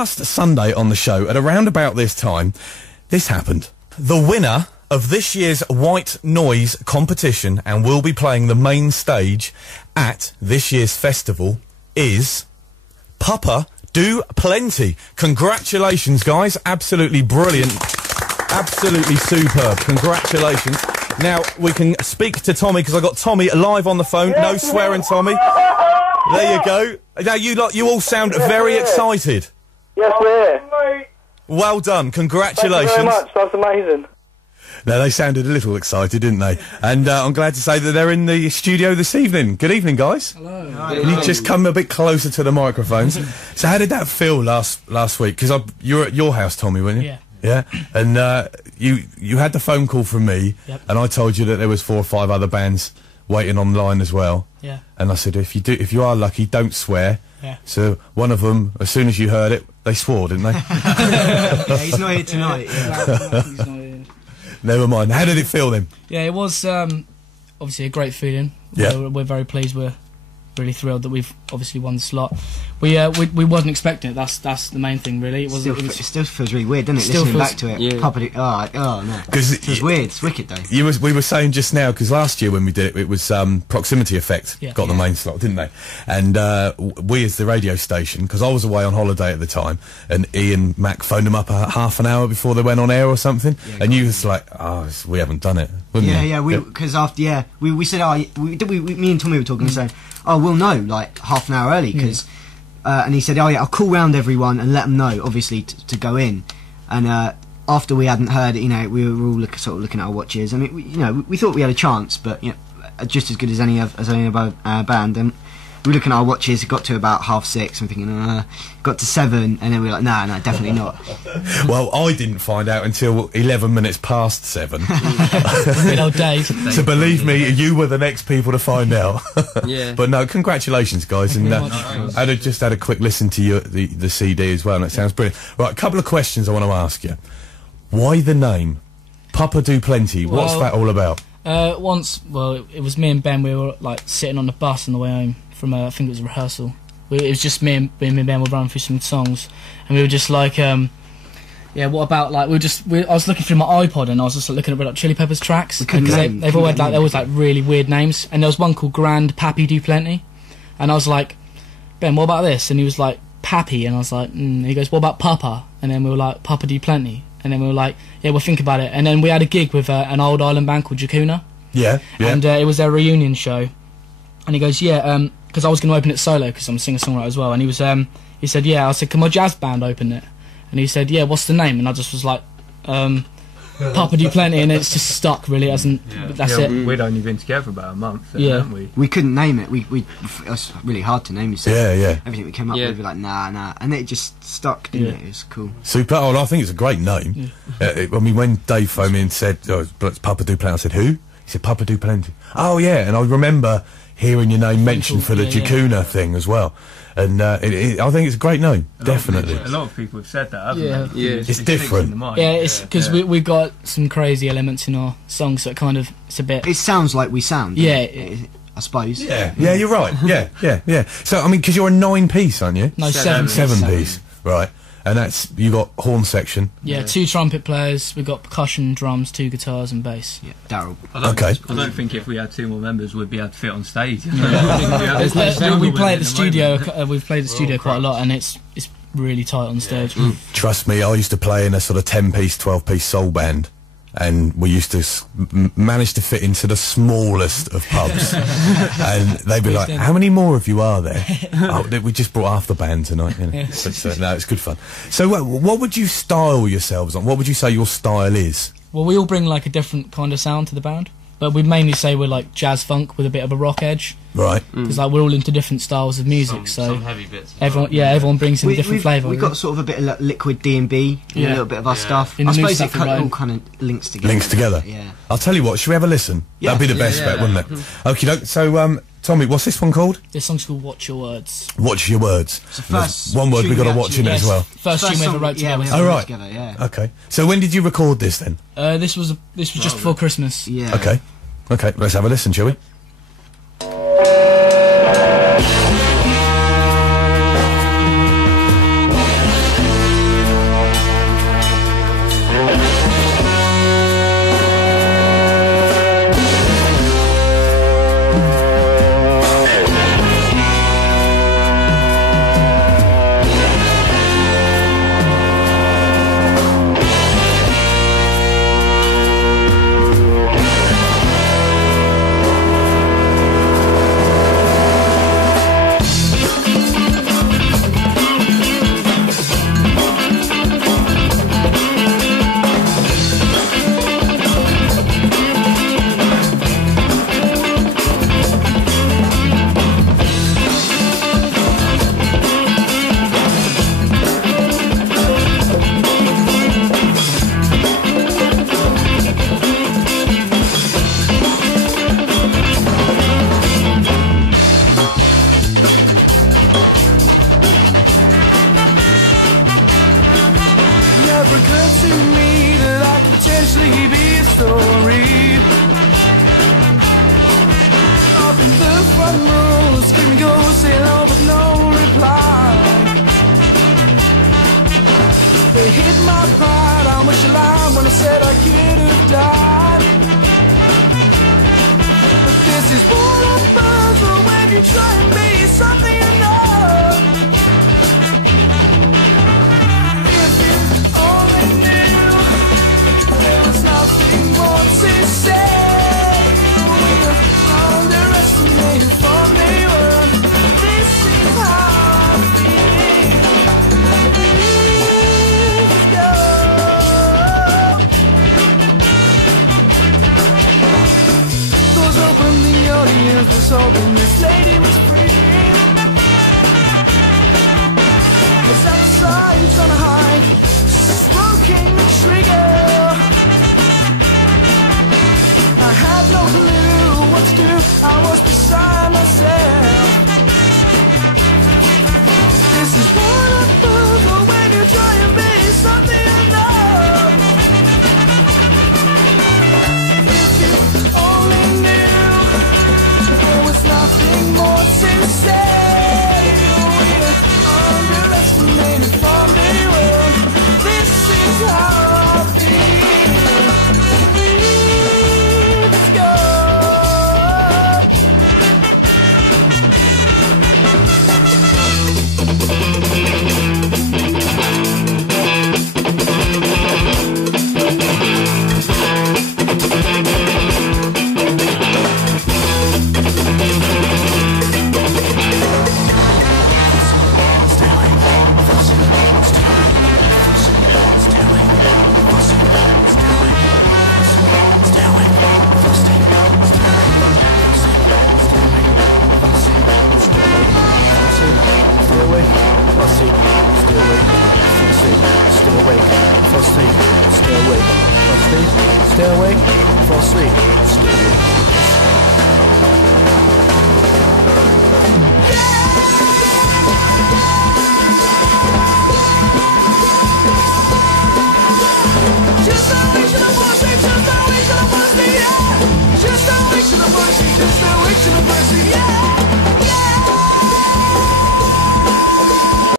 Last Sunday on the show, at around about this time, this happened. The winner of this year's Wight Noise competition, and will be playing the main stage at this year's festival, is Papa Do Plenty. Congratulations, guys. Absolutely brilliant. Absolutely superb. Congratulations. Now, we can speak to Tommy, because I got Tommy live on the phone. No swearing, Tommy. There you go. Now, you all sound very excited. Yes, we're. Well done. Congratulations. Thank you very much. That's amazing. Now, they sounded a little excited, didn't they? And I'm glad to say that they're in the studio this evening. Good evening, guys. Hello. Can you just come a bit closer to the microphones? So how did that feel last week? Because you were at your house, Tommy, weren't you? Yeah. Yeah? And you had the phone call from me, Yep. and I told you that there was 4 or 5 other bands waiting online as well. Yeah. And I said, if you are lucky, don't swear. Yeah. So one of them, as soon as you heard it, they swore, didn't they? Yeah, he's not here tonight. Yeah. He's not here. Never mind. How did it feel then? Yeah, it was obviously a great feeling. Yeah. We're very pleased. We're really thrilled that we've obviously won the slot. We wasn't expecting it. That's the main thing, really. It Still feels really weird, doesn't it? Still Listening feels- back to it. Yeah. Papa, oh no. Because It was weird. It's wicked though. we were saying just now, because last year when we did it, it was Proximity Effect Yeah. got the main slot, didn't they? And we as the radio station, because I was away on holiday at the time, and Ian Mac phoned them up half an hour before they went on air or something, and you was like, oh, we haven't done it, wouldn't you? Yeah, because after we said, me and Tommy were talking and saying, oh, we'll know like half an hour early, because and he said, oh yeah, I'll call round everyone and let them know, obviously to go in. And after we hadn't heard it, we were all sort of looking at our watches. I mean, we thought we had a chance, but just as good as any other band. And we were looking at our watches. It got to about 6:30. I'm thinking, got to 7, and then we were like, no, definitely not. Well, I didn't find out until 11 minutes past 7. Good old days. So believe me, you were the next people to find out. Yeah. But no, congratulations, guys. Thank And you very much. I just had a quick listen to the CD as well, and it sounds brilliant. Right, a couple of questions I want to ask you. Why the name Papa Do Plenty? What's Well, that all about? It was me and Ben. We were like sitting on the bus on the way home from I think it was a rehearsal. It was just me and Ben were running through some songs, and we were just like, what about like I was looking through my iPod, and I was just looking at Red Hot Chili Peppers tracks, because they've all had like there was like really weird names, and there was one called Grand Pappy Do Plenty, and I was like, Ben, what about this? And he was like, Pappy, and I was like, and he goes, what about Papa? And then we were like, Papa Do Plenty, and then we were like, yeah, we'll think about it. And then we had a gig with an old island band called Jacuna, Yeah. and it was their reunion show, and he goes, because I was going to open it solo because I'm a singer-songwriter as well, and he said, I said, can my jazz band open it? And he said, yeah, what's the name? And I just was like, Papa Do Plenty, and it's just stuck, really. It hasn't. That's it. We'd only been together for about a month, hadn't we? We couldn't name it. It was really hard to name. So Yeah. everything we came up with, we were like, nah, and it just stuck, didn't it? It was cool. Super. Oh, I think it's a great name. I mean, when Dave phoned me and said, it's Papa Do Plenty, I said, who? He said, Papa Do Plenty. Oh, yeah, and I remember hearing your name mentioned for the Jacuna thing as well. And I think it's a great name, definitely. A lot of people have said that, haven't they? Yeah. It's different. Yeah, it's because we got some crazy elements in our songs that kind of it's a bit. It sounds like we sound. Yeah. I suppose. Yeah, you're right. Yeah. So, I mean, because you're a 9-piece, aren't you? No, 7. 7-piece, right. And that's, you got horn section. Yeah, 2 trumpet players. We got percussion, drums, 2 guitars, and bass. Yeah, Daryl. I don't think if we had 2 more members, we'd be able to fit on stage. We play at the studio. We've played at the studio quite a lot, and it's really tight on stage. Trust me, I used to play in a sort of 10-piece, 12-piece soul band, and we used to manage to fit into the smallest of pubs. And they'd be like, how many more of you are there? We just brought half the band tonight. But, no, it's good fun. So what would you style yourselves on? What would you say your style is? Well, we all bring like a different kind of sound to the band, but we mainly say we're like jazz funk with a bit of a rock edge. Right. Because like we're all into different styles of music, some heavy bits. Everyone brings in a different flavour. We've got sort of a bit of liquid D&B, a little bit of our stuff. I suppose it all kind of links together. Yeah. I'll tell you what, should we have a listen? Yeah. That'd be the best bet, wouldn't it? Okie doke. So, Tommy, what's this one called? This song's called Watch Your Words. Watch Your Words. It's the first one word we got to watch in it as well. First tune we ever wrote together. Oh, right. Together, yeah. Okay. So when did you record this then? This was just before Christmas. Yeah. Okay. Okay, let's have a listen, shall we? never occurred to me that I could potentially be a story. Up in the front row, screaming go, say hello, but no reply. They hit my pride, I wish a line when I said I could have died. But this is what happens when you try and be something you're not. If you only knew there was nothing more to say. We are underestimated from day one. This is how I feel. Please go. Doors open, the audience was hoping this lady was free. Was outside trying to hide, stroking the trigger. I had no clue what to do, I was beside myself. This is what happens when you try and be something you're not. If you only knew there was nothing more to say. We are underestimated from day one. This is how I feel. Let's go. Stay awake, fall asleep, stay awake. Just a wish and a pussy, just a wish and a pussy, yeah. Just a wish and a pussy, just a wish and a pussy, yeah.